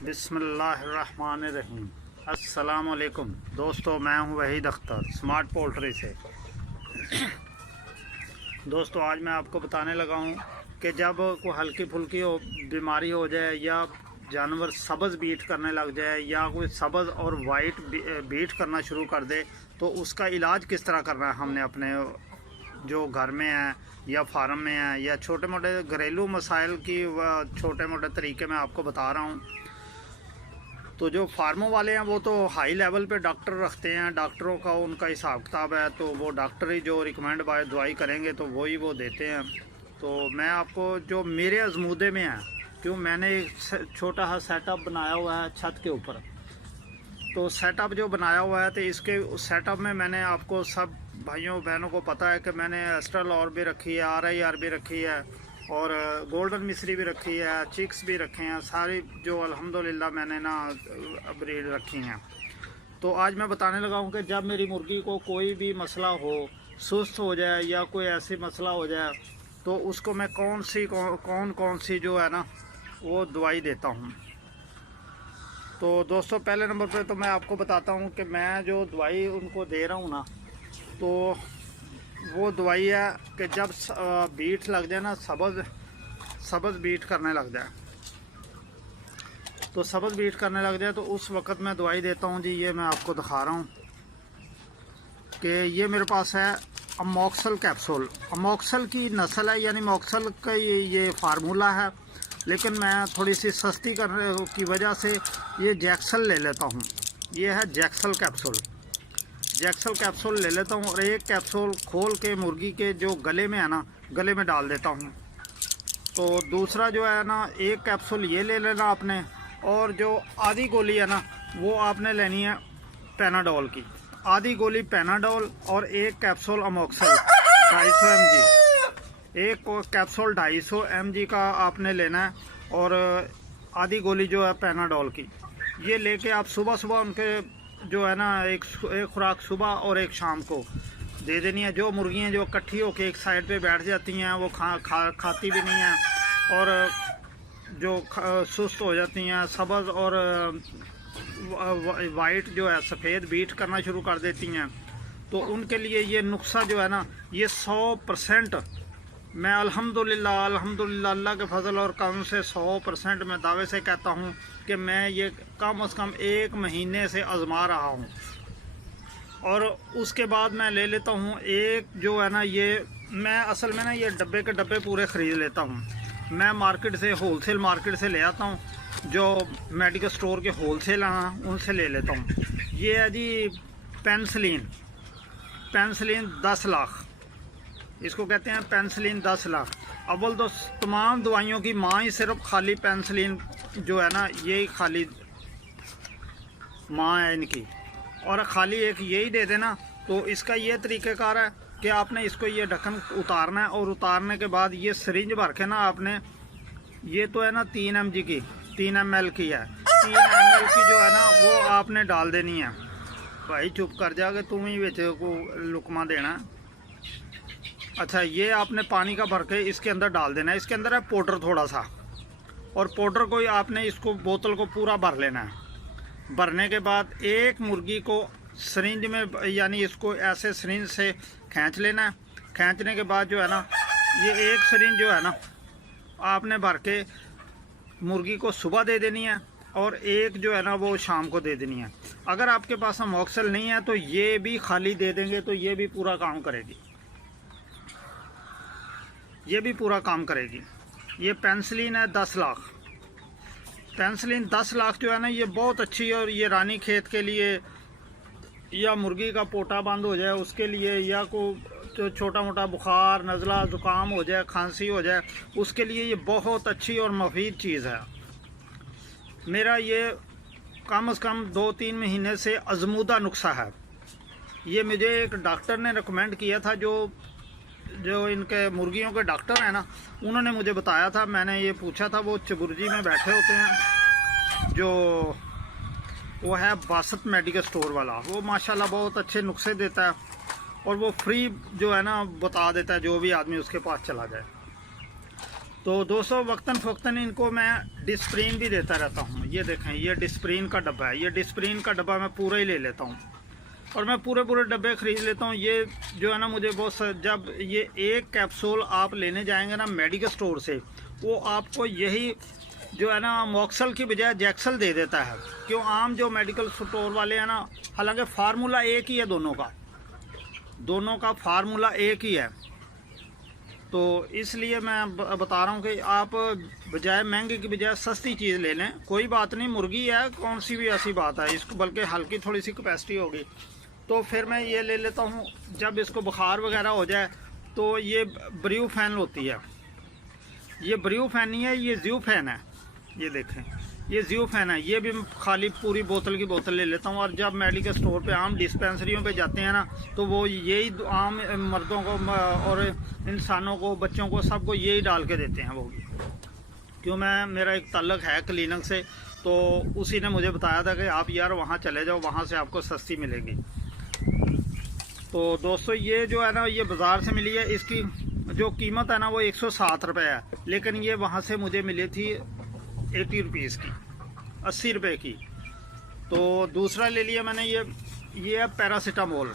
बिस्मिल्लाहिर्रहमानिर्रहीम। अस्सलामुअलैकुम दोस्तों, मैं हूं वहीद अख्तर स्मार्ट पोल्ट्री से। दोस्तों, आज मैं आपको बताने लगा हूं कि जब कोई हल्की फुल्की बीमारी हो जाए या जानवर सब्ज़ बीट करने लग जाए या कोई सब्ज़ और वाइट बीट करना शुरू कर दे तो उसका इलाज किस तरह करना है हमने अपने जो घर में है या फार्म में है या छोटे मोटे घरेलू मसाइल की छोटे मोटे तरीके मैं आपको बता रहा हूँ। तो जो फार्मों वाले हैं वो तो हाई लेवल पे डॉक्टर रखते हैं, डॉक्टरों का उनका हिसाब किताब है, तो वो डॉक्टर ही जो रिकमेंड बाय दवाई करेंगे तो वही वो देते हैं। तो मैं आपको जो मेरे अजमूदे में है, क्यों मैंने एक छोटा सा सेटअप बनाया हुआ है छत के ऊपर, तो सेटअप जो बनाया हुआ है तो इसके उस सेटअप में मैंने आपको सब भाइयों बहनों को पता है कि मैंने एस्ट्रल और भी रखी है, RIR भी रखी है और गोल्डन मिस्री भी रखी है, चिक्स भी रखे हैं, सारी जो अल्हम्दुलिल्लाह मैंने ना ब्रीड रखी हैं। तो आज मैं बताने लगा हूँ कि जब मेरी मुर्गी को कोई भी मसला हो, सुस्त हो जाए या कोई ऐसी मसला हो जाए तो उसको मैं कौन सी जो है ना वो दवाई देता हूँ। तो दोस्तों, पहले नंबर पे तो मैं आपको बताता हूँ कि मैं जो दवाई उनको दे रहा हूँ ना, तो वो दवाई है कि जब बीट लग जाए ना, सब्ज़ बीट करने लग जाए, तो सब्ज़ बीट करने लग जाए तो उस वक़्त मैं दवाई देता हूँ जी। ये मैं आपको दिखा रहा हूँ कि ये मेरे पास है अमोक्सल कैप्सूल। अमोक्सल की नस्ल है, यानी मोक्सल का ये फार्मूला है, लेकिन मैं थोड़ी सी सस्ती करने की वजह से ये जैक्सल ले लेता हूँ। ये है जैक्सल कैप्सूल ले लेता हूँ और एक कैप्सूल खोल के मुर्गी के जो गले में है ना, गले में डाल देता हूँ। तो दूसरा जो है ना, एक कैप्सूल ये ले लेना आपने, और जो आधी गोली है ना वो आपने लेनी है पैनाडोल की, आधी गोली पैनाडोल और एक कैप्सूल अमोक्सल 250 mg, एक कैप्सूल 250 mg का आपने लेना है और आधी गोली जो है पैनाडोल की। ये लेके आप सुबह उनके जो है ना एक खुराक सुबह और एक शाम को दे देनी है। जो मुर्गियाँ जो इकट्ठी होकर एक साइड पे बैठ जाती हैं वो खाती भी नहीं हैं और जो सुस्त हो जाती हैं, सब्ज़ और वाइट जो है सफ़ेद बीट करना शुरू कर देती हैं, तो उनके लिए ये नुस्खा जो है ना, ये 100% मैं अल्हम्दुलिल्लाह अल्लाह के फजल और करम से 100% मैं दावे से कहता हूँ कि मैं ये कम से कम 1 महीने से आजमा रहा हूँ। और उसके बाद मैं ले लेता हूँ एक जो है ना, ये मैं असल में ना ये डब्बे के डब्बे पूरे ख़रीद लेता हूँ। मैं मार्केट से होलसेल मार्केट से ले आता हूँ, जो मेडिकल स्टोर के होलसेल हैं उनसे ले लेता हूँ। ये है जी पेंसिलिन 10 लाख, इसको कहते हैं पेंसिलिन 10 लाख। अव्वल तो तमाम दवाइयों की माँ ही सिर्फ खाली पेंसिलिन जो है ना, यही खाली माँ है इनकी, और खाली एक यही दे देना। तो इसका ये तरीक़ेकार है कि आपने इसको ये ढक्कन उतारना है और उतारने के बाद ये सिरिंज भर के ना आपने, ये तो है ना 3 mg की, 3 ml की है, 3 ml की जो है ना वो आपने डाल देनी है। भाई चुप कर जाके तुम ही बेचे को लुकमा देना। अच्छा, ये आपने पानी का भर के इसके अंदर डाल देना है। इसके अंदर है पाउडर थोड़ा सा, और पाउडर को आपने इसको बोतल को पूरा भर लेना है। भरने के बाद एक मुर्गी को सिरिंज में, यानी इसको ऐसे सिरिंज से खींच लेना है। खींचने के बाद जो है ना, ये एक सिरिंज जो है ना आपने भर के मुर्गी को सुबह दे देनी है और एक जो है ना वो शाम को दे देनी है। अगर आपके पास अमोक्सल नहीं है तो ये भी खाली दे देंगे तो ये भी पूरा काम करेगी, ये भी पूरा काम करेगी। ये पेंसिलिन है 10 लाख, पेंसिलिन 10 लाख जो है ना ये बहुत अच्छी है। और ये रानी खेत के लिए, या मुर्गी का पोटा बंद हो जाए उसके लिए, या को छोटा मोटा बुखार नज़ला ज़ुकाम हो जाए, खांसी हो जाए, उसके लिए ये बहुत अच्छी और मुफीद चीज़ है। मेरा ये कम से कम 2-3 महीने से आजमूदा नुस्खा है। ये मुझे एक डॉक्टर ने रिकमेंड किया था, जो इनके मुर्गियों के डॉक्टर हैं ना, उन्होंने मुझे बताया था। मैंने ये पूछा था, वो चबुर्जी में बैठे होते हैं, जो वो है बासत मेडिकल स्टोर वाला, वो माशाल्लाह बहुत अच्छे नुस्खे देता है और वो फ्री जो है ना बता देता है जो भी आदमी उसके पास चला जाए। तो दोस्तों वक्तन फ़वक्तन इनको मैं डिस्प्रिन भी देता रहता हूँ। ये देखें, ये डिस्प्रिन का डब्बा है, ये डिस्प्रिन का डब्बा मैं पूरा ही ले लेता हूँ और मैं पूरे डब्बे ख़रीद लेता हूँ। ये जो है ना मुझे बहुत, जब ये एक कैप्सूल आप लेने जाएंगे ना मेडिकल स्टोर से, वो आपको यही जो है ना मॉक्सल की बजाय जैक्सल दे देता है। क्यों, आम जो मेडिकल स्टोर वाले हैं ना, हालांकि फार्मूला एक ही है, दोनों का फार्मूला एक ही है। तो इसलिए मैं बता रहा हूँ कि आप बजाय महंगे की बजाय सस्ती चीज़ ले लें। कोई बात नहीं, मुर्गी है, कौन सी भी ऐसी बात है, इसको बल्कि हल्की थोड़ी सी कैपेसिटी होगी। तो फिर मैं ये ले लेता हूँ। जब इसको बुखार वगैरह हो जाए तो ये ब्रूफेन होती है, ये ब्रूफेन नहीं है, ये ज़्यूफेन है। ये देखें, ये ज़्यूफेन है। ये भी खाली पूरी बोतल की बोतल ले लेता हूँ। और जब मेडिकल स्टोर पे, आम डिस्पेंसरियों पे जाते हैं ना, तो वो यही आम मर्दों को और इंसानों को, बच्चों को, सबको यही डाल के देते हैं। वो भी क्यों, मेरा एक ताल्लुक़ है क्लिनिक से, तो उसी ने मुझे बताया था कि आप यार वहाँ चले जाओ, वहाँ से आपको सस्ती मिलेगी। तो दोस्तों ये जो है ना, ये बाज़ार से मिली है, इसकी जो कीमत है ना वो 107 रुपये है, लेकिन ये वहाँ से मुझे मिली थी 80 रुपीज़ की, 80 रुपये की। तो दूसरा ले लिया मैंने, ये है पैरासीटामोल।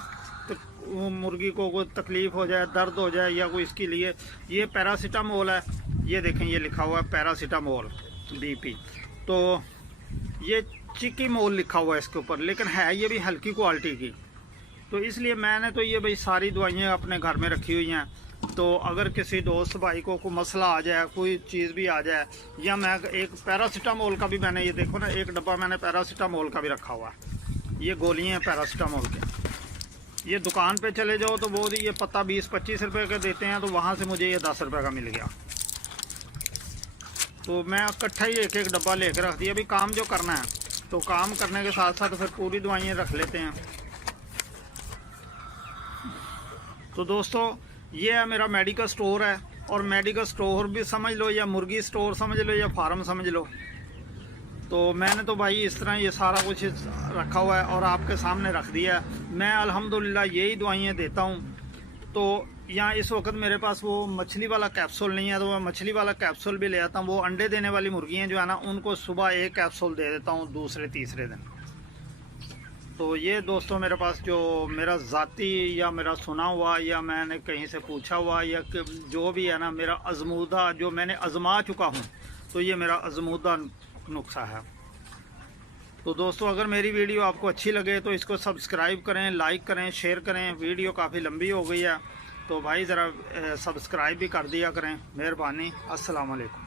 तो मुर्गी को कोई तकलीफ़ हो जाए, दर्द हो जाए या कोई, इसके लिए ये पैरासीटामोल है। ये देखें, ये लिखा हुआ है पैरासीटामोल BP। तो ये चिकी मोल लिखा हुआ है इसके ऊपर, लेकिन है ये भी हल्की क्वालिटी की। तो इसलिए मैंने तो ये भाई सारी दवाइयाँ अपने घर में रखी हुई हैं। तो अगर किसी दोस्त भाई को कोई मसला आ जाए, कोई चीज़ भी आ जाए, या मैं एक पैरासीटामोल का भी, मैंने ये देखो ना, एक डब्बा मैंने पैरासीटामोल का भी रखा हुआ है। ये गोलियाँ हैं पैरासीटामोल के। ये दुकान पे चले जाओ तो वो ये पत्ता 20-25 रुपये का देते हैं, तो वहाँ से मुझे ये 10 रुपये का मिल गया। तो मैं इकट्ठा ही एक डब्बा लेकर रख दिया। अभी काम जो करना है, तो काम करने के साथ साथ फिर पूरी दवाइयाँ रख लेते हैं। तो दोस्तों ये है मेरा मेडिकल स्टोर है, और मेडिकल स्टोर भी समझ लो या मुर्गी स्टोर समझ लो या फार्म समझ लो। तो मैंने तो भाई इस तरह ये सारा कुछ रखा हुआ है और आपके सामने रख दिया है। मैं अल्हम्दुलिल्लाह यही दवाइयाँ देता हूँ। तो यहाँ इस वक्त मेरे पास वो मछली वाला कैप्सूल नहीं है, तो मैं मछली वाला कैप्सूल भी ले आता हूँ। वो अंडे देने वाली मुर्गियाँ जो है ना, उनको सुबह एक कैप्सूल दे देता हूँ दूसरे तीसरे दिन। तो ये दोस्तों मेरे पास जो मेरा ज़ाती या मेरा सुना हुआ या मैंने कहीं से पूछा हुआ या जो भी है ना, मेरा आजमूदा, जो मैंने आजमा चुका हूँ, तो ये मेरा आजमूदा नुस्खा है। तो दोस्तों अगर मेरी वीडियो आपको अच्छी लगे तो इसको सब्सक्राइब करें, लाइक करें, शेयर करें। वीडियो काफ़ी लंबी हो गई है, तो भाई ज़रा सब्सक्राइब भी कर दिया करें, मेहरबानी। अस्सलाम वालेकुम।